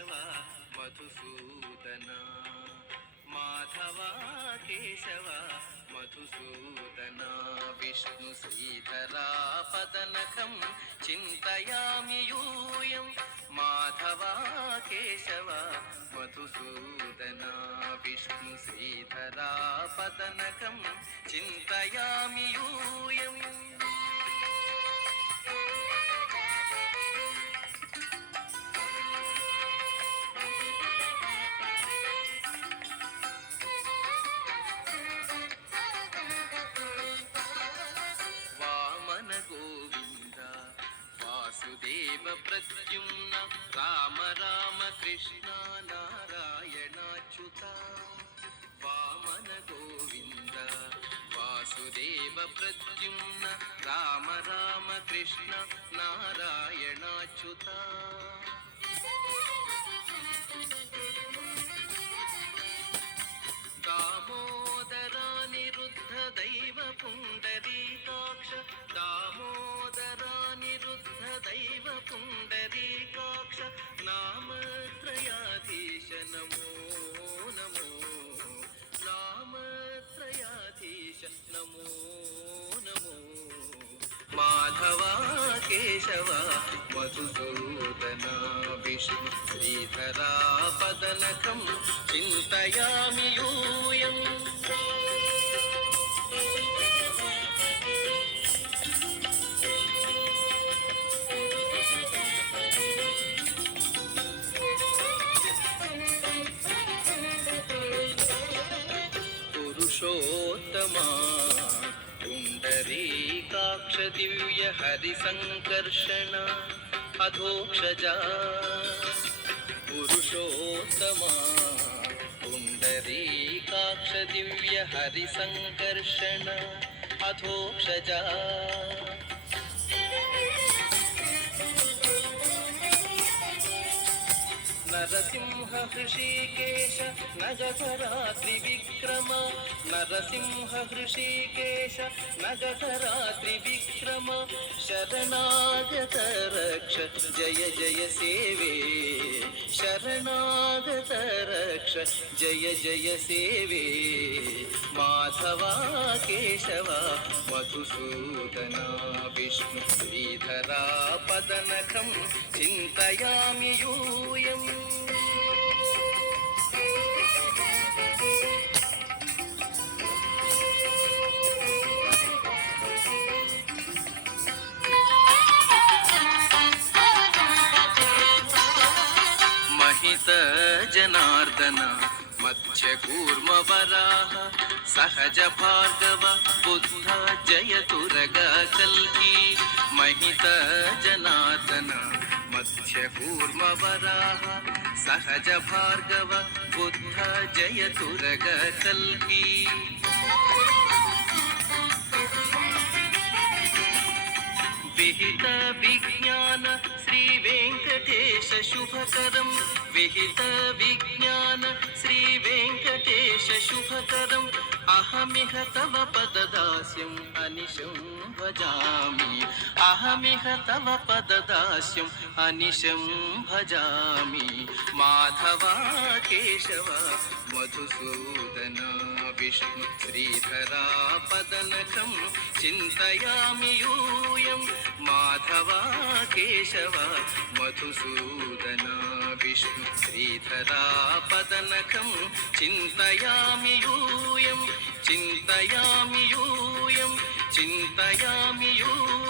కేశవ మధుసూదన మాధవ కేశవ మధుసూదన విష్ణు శ్రీధరా పదనఖం చింతయామి యూయం మాధవ కేశవ మధుసూదన విష్ణు శ్రీధరా పదనఖం చింతయామి యూయం వాసుదేవ ప్రద్యుమ్న రామ రామ కృష్ణ నారాయణాచ్యుత వామన గోవింద వాసుదేవ ప్రద్యుమ్న రామ రామ కృష్ణ నారాయణాచ్యుత దామోదరా నిరుద్ధ దైవ పుండరీకాక్ష దామోదరా నిరుద్ధ దైవ పుండరీకాక్ష నామత్రయాధీశ నమో నమో నామత్రయాధీశ నమో నమో మాధవ కేశవ మధుసూదన విష్ణు శ్రీధరా పదనఖం చింతయామి యూయం పురుషోత్తమా పుండరీకాక్ష దివ్య హరి సంకర్షణ అధోక్షజా పురుషోత్తమా పుండరీకాక్ష దివ్య హరి సంకర్షణ అధోక్షజా నరసింహ హృషీకేశ నగధరా త్రివిక్రమ నరసింహ హృషీకేశ నగధరా త్రివిక్రమ శరణాగత రక్ష జయ జయ సేవే శరణాగత రక్ష జయ జయ సేవే మాధవ కేశవ మధుసూదన విష్ణు శ్రీధరా పదనఖం చింతయామి యూయం మహిత జనార్దన మధ్య కూర్మ వరాహ సహజ భార్గవ బుద్ధ జయతురగ కల్కి మహిత జనార్దన మధ్య కూర్మ వరాహ సహజ భార్గవ బుద్ధ జయతురగ కల్కి విహిత విజ్ఞాన శ్రీ వెంకటేశ శుభకరం విహిత విజ్ఞాన శ్రీ వెంకటేశ శుభకరం అహమిహ తవ పదదాస్యం అనిశం భజామి అహమిహ తవ పదదాస్యం అనిశం భజామి మాధవ కేశవ మధుసూదన విష్ణు శ్రీధరా పదనఖం చింతయామి యూయం మాధవ కేశవ మధుసూదన విష్ణు శ్రీధరా పదనఖం చింతయామి యూయం చింతయామి యూయం చింతయామి యూయం